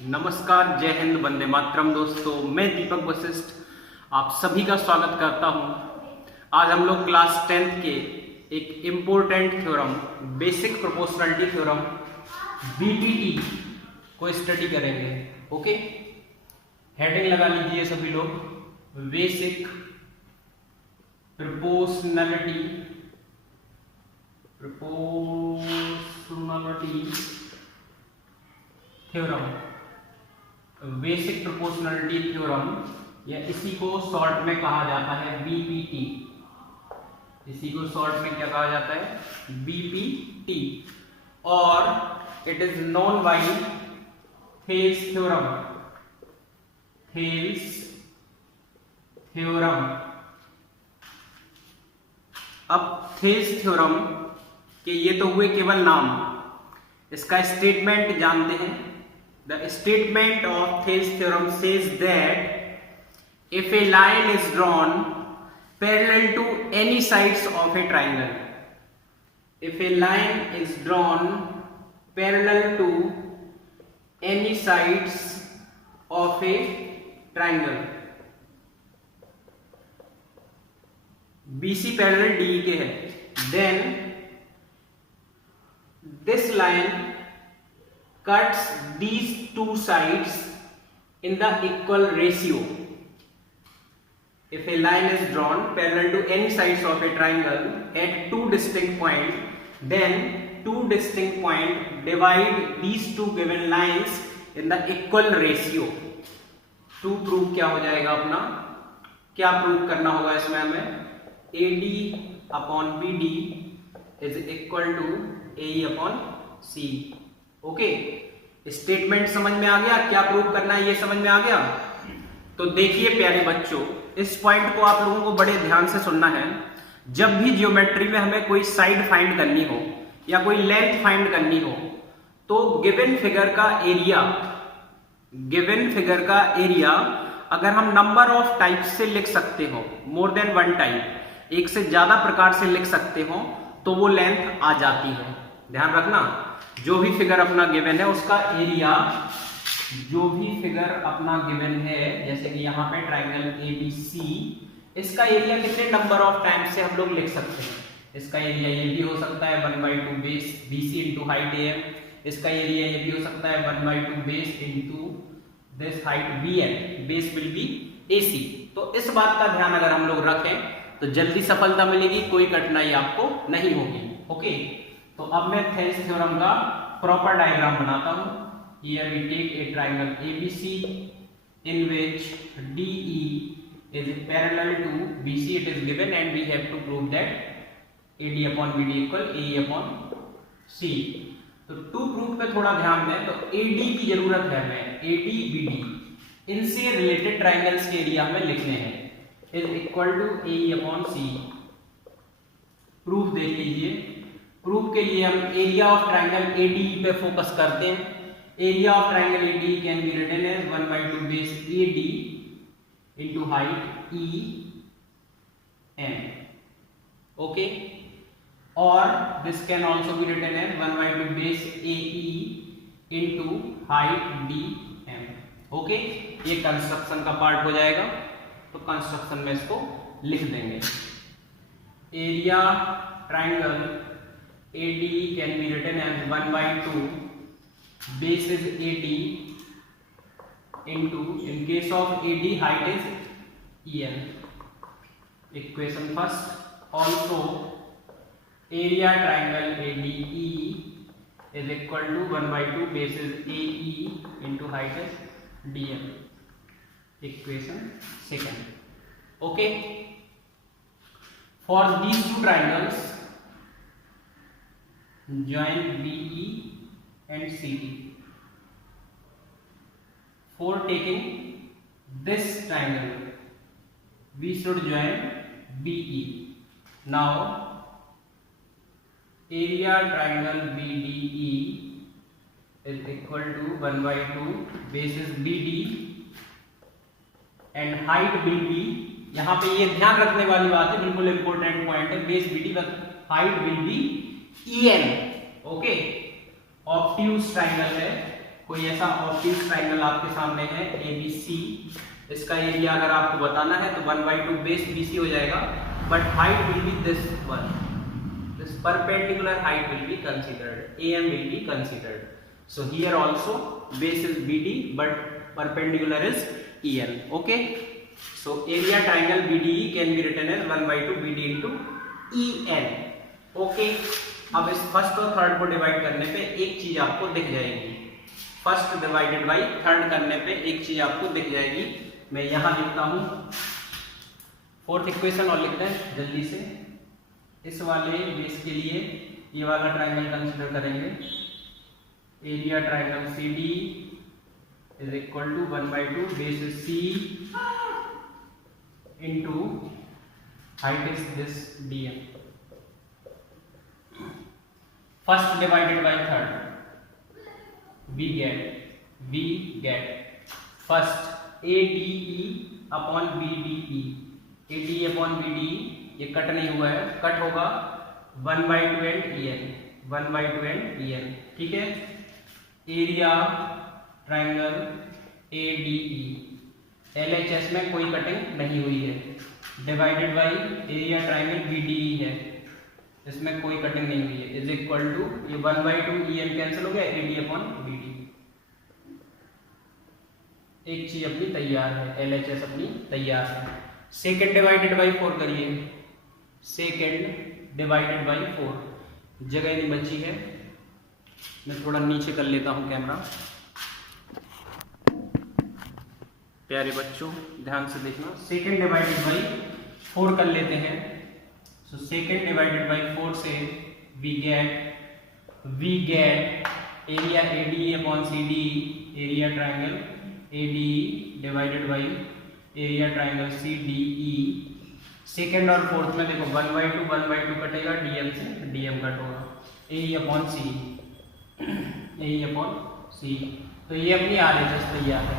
नमस्कार, जय हिंद, वंदे मातरम। दोस्तों, मैं दीपक वशिष्ठ आप सभी का स्वागत करता हूं। आज हम लोग क्लास 10th के एक important theorem, basic proportionality theorem BPT को स्टडी करेंगे। ओके, हेडिंग लगा लीजिए सभी लोग, basic proportionality theorem, basic proportionality theorem, या इसी को शॉर्ट में कहा जाता है बीपीटी। इसी को शॉर्ट में क्या कहा जाता है? बीपीटी। और it is known by Thales theorem. Thales theorem. अब थेल्स थ्योरम के ये तो हुए केवल नाम, इसका स्टेटमेंट जानते हैं। The statement of Thales theorem says that if a line is drawn parallel to any sides of a triangle, if a line is drawn parallel to any sides of a triangle, BC parallel DE के है, then this line cuts these two sides in the equal ratio. If a line is drawn parallel to any sides of a triangle at two distinct points, then two distinct points divide these two given lines in the equal ratio. To prove क्या हो जाएगा अपना? क्या prove करना होगा इसमें हमें? AD upon BD is equal to AE upon C. Okay, statement समझ में आ गया? क्या प्रूव करना है ये समझ में आ गया? तो देखिए प्यारे बच्चों, इस पॉइंट को आप लोगों को बड़े ध्यान से सुनना है। जब भी जियोमेट्री में हमें कोई साइड फाइंड करनी हो या कोई लेंथ फाइंड करनी हो, तो गिवन फिगर का एरिया अगर हम नंबर ऑफ टाइप से लिख सकते हो, मोर देन वन टाइप, एक से ज्यादा प्रकार से लिख सकते हो, तो वो लेंथ आ जाती है। ध्यान रखना, जो भी फिगर अपना गिवन है उसका एरिया, जो भी फिगर अपना गिवन है, जैसे कि यहाँ पे ट्राइंगल ABC, इसका एरिया कितने नंबर ऑफ टाइम्स से हम लोग लिख सकते हैं? इसका एरिया ये भी हो सकता है 1/2 base BC into height AM। इसका एरिया ये भी हो सकता है 1/2 base into this height BN, base will be AC। तो इस बात का ध्यान अगर हम लोग रखें तो जल्दी सफलता मिलेगी, कोई कठिनाई आपको नहीं होगी। ओके, तो अब मैं थेल्स थ्योरम का प्रॉपर डायग्राम बनाता हूं। Here we take a triangle ABC in which DE is parallel to BC. It is given and we have to prove that AD upon BD equal AE upon C. तो to proof पे थोड़ा ध्यान दें। तो AD की जरूरत है हमें, AD BD इनसे रिलेटेड ट्राइंगल्स के एरिया हमें लिखने हैं, is equal to AE upon C। Proof देख लीजिए। प्रूफ के लिए हम एरिया ऑफ ट्राइंगल ADE पे फोकस करते हैं। Area of triangle ADE can be written as 1/2 base AD into height EM। Okay, और this can also be written as 1/2 base AE into height DM। Okay, ये construction का part हो जाएगा, तो construction में इसको लिख देंगे। Area triangle ADE can be written as 1/2 base is AD into, in case of AD height is EM। Equation first, also area triangle ADE is equal to 1/2 base is AE into height is DM। Equation second। Okay, for these two triangles join BE and CD. For taking this triangle, we should join BE. Now, area triangle BDE is equal to 1/2 base is BD and height will be, यहाँ पे ये ध्यान रखने वाली बात है, बिल्कुल important point है, base BD but height will be EM। Okay, obtuse triangle है कोई ऐसा ऑब्टयूज ट्राइंगल आपके सामने है ABC, इसका एरिया अगर आपको बताना है तो 1/2 बेस BC हो जाएगा, but height will be this one, this perpendicular height will be considered, AM will be considered. So here also base is BD but perpendicular is EL. Okay, so area triangle BDE can be written as 1/2 BD into EL. Okay, अब इस first और third को divide करने पे एक चीज आपको दिख जाएगी, फर्स्ट डिवाइडेड बाई थर्ड करने पे एक चीज आपको दिख जाएगी. मैं यहां लिखता हूं फोर्थ इक्वेशन और लिखते हैं जल्दी से. इस वाले बेस के लिए ये वाला ट्राइंगल कंसीडर करेंगे. Area triangle CD is equal to 1/2 base is C into height is this DM. First divided by third, we get first ADE upon BDE. ADE upon BDE ये कट नहीं हुआ है, cut होगा 1/2 and EN, 1/2 and EN. ठीक है. Area triangle ADE, LHS में कोई cutting नहीं हुई है, divided by area triangle BDE है, इसमें कोई कटिंग नहीं हुई है, इज इक्वल टू ये 1/2 EN कैंसिल हो गया, AD अपॉन BD. एक चीज अपनी तैयार है, LHS अपनी तैयार है. सेकेंड डिवाइडेड बाई 4 करिए, सेकेंड डिवाइडेड बाई 4, जगह नहीं बची है, मैं थोड़ा नीचे कर लेता हूं कैमरा. प्यारे बच्चों ध्यान से देखना, सेकेंड डिवाइडेड बाई 4 कर लेते हैं. सो सेकेंड डिवाइडेड बाई 4 से we get area ADE upon CD, area triangle ADE divided by area triangle CDE. Second और फोर्थ में देखो 1/2 कटेगा, DM से DM कट होगा, AE upon C, AE upon C. तो ये अपनी RHS तैयार है.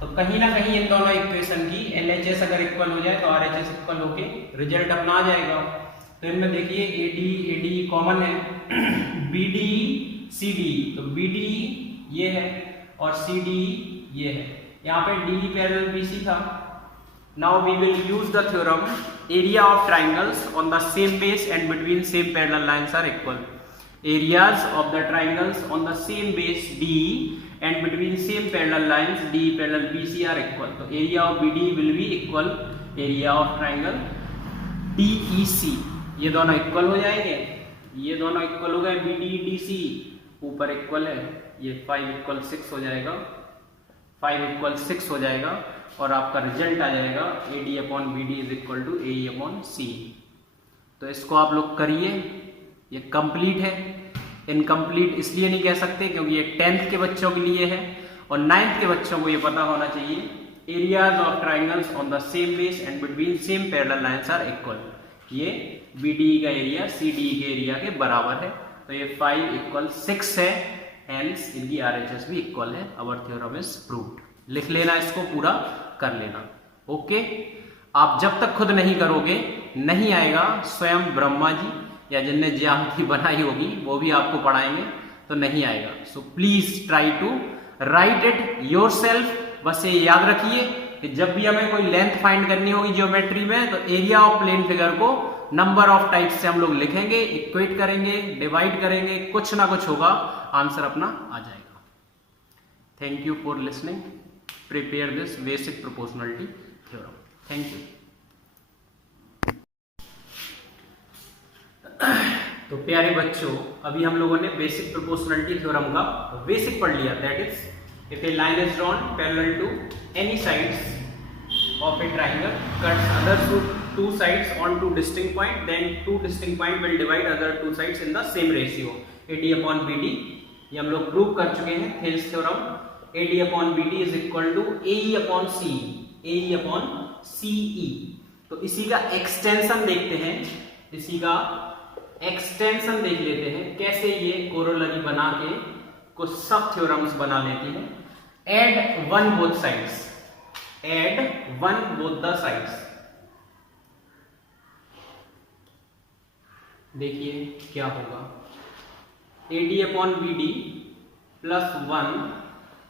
तो कहीं ना कहीं इन दोनों इक्वेशन की LHS अगर इक्वल हो जाए तो RHS इक्वल होके रिजल्ट अपना आ जाएगा. तो इनमें देखिए ADE कॉमन है, BDE CDE, तो BDE ये है और CDE ये है. यहाँ पे DE पैरेलल BC था. Now we will use the theorem area of triangles on the same base and between same parallel lines are equal. Areas of the triangles on the same base DE and between same parallel lines DE parallel BC are equal. So area of BD will be equal area of triangle DEC. ये दोनों equal हो जाएंगे, ये दोनों equal हो गए, BD DC ऊपर equal है, ये 5 = 6 हो जाएगा, 5 = 6 हो जाएगा और आपका रिजल्ट आ जाएगा AD upon BD is equal to AE upon C. तो इसको आप लोग करिए, ये कंप्लीट है. इनकम्प्लीट इसलिए नहीं कह सकते क्योंकि ये 10th के बच्चों के लिए है और 9th के बच्चों को ये पता होना चाहिए. Areas of triangles on the same base and between same parallel lines are equal. ये BDE का एरिया CDE के एरिया के बराबर है. तो ये 5 = 6 है, हेंस इनकी RHS भी इक्वल है. Our theorem is proved. लिख लेना, इसको पूरा कर लेना. ओके, आप जब तक खुद नहीं करोगे नहीं आएगा. स्वयं ब्रह्मा जी या जिनने ज्यामिति बनाई होगी वो भी आपको पढ़ाएंगे तो नहीं आएगा. So please try to write it yourself. बस ये याद रखिए कि जब भी हमें कोई लेंथ फाइंड करनी होगी ज्योमेट्री में तो एरिया ऑफ प्लेन फिगर को नंबर ऑफ टाइप से हम लोग लिखेंगे, इक्वेट करेंगे, डिवाइड करेंगे, कुछ ना कुछ होगा, आंसर अपना आ जाएगा. Thank you for listening. Prepare this basic proportionality theorem. Thank you. तो प्यारे बच्चों अभी हम लोगों ने बेसिक प्रोपोर्शनलिटी थ्योरम का बेसिक पढ़ लिया. That is if a line is drawn parallel to any sides of a triangle cuts other two sides on two distinct point, then two distinct point will divide other two sides in the same ratio. AD upon BD ये हम लोग prove कर चुके हैं Thales theorem. AD upon BD is equal to AE upon CE, AE upon CE. तो इसी का extension देखते हैं, इसी का एक्सटेंशन देख लेते हैं कैसे ये कोरोलरी बना के कुछ सब थ्योरम्स बना लेती हैं. Add one both sides, add one both the sides. देखिए क्या होगा. AD upon BD plus 1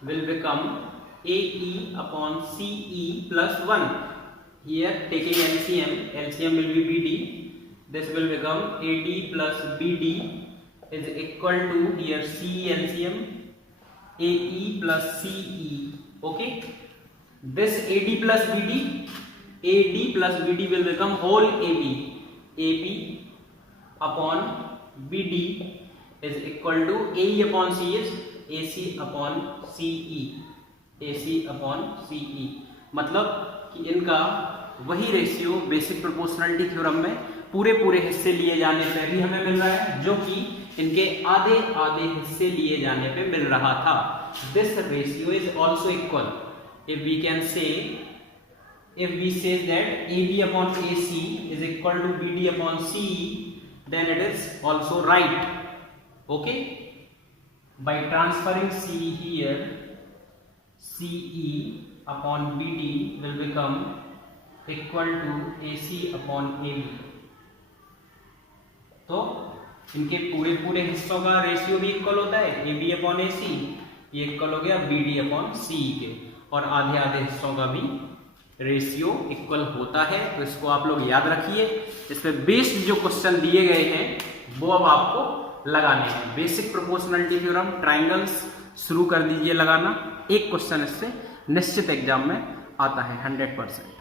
will become AE upon CE plus 1. Here taking LCM will be BD. This will become AD plus BD is equal to here CE LCM AE plus CE. Okay. This AD plus BD will become whole AB upon BD is equal to AE upon CE is AC upon CE. मतलब कि इनका वही ratio basic proportionality theorem में पूरे हिस्से लिए जाने पे भी हमें मिल रहा है, जो कि इनके आधे हिस्से लिए जाने पे मिल रहा था. This ratio is also equal if we say that AB upon AC is equal to BD upon CE, then it is also right. Okay, by transferring CE here, CE upon BD will become equal to AC upon AB. तो इनके पूरे हिस्सों का ratio भी equal होता है, AB upon AC ये equal हो गया BD अपॉन CE के, और आधे हिस्सों का भी रेशियो इक्वल होता है. तो इसको आप लोग याद रखिए. इसमें बेस्ड जो क्वेश्चन दिए गए हैं वो अब आपको लगाने हैं. बेसिक प्रोपोर्शनलिटी थ्योरम ट्रायंगल्स शुरू कर दीजिए लगाना. एक क्वेश्चन इससे निश्चित एग्जाम में आता है 100%.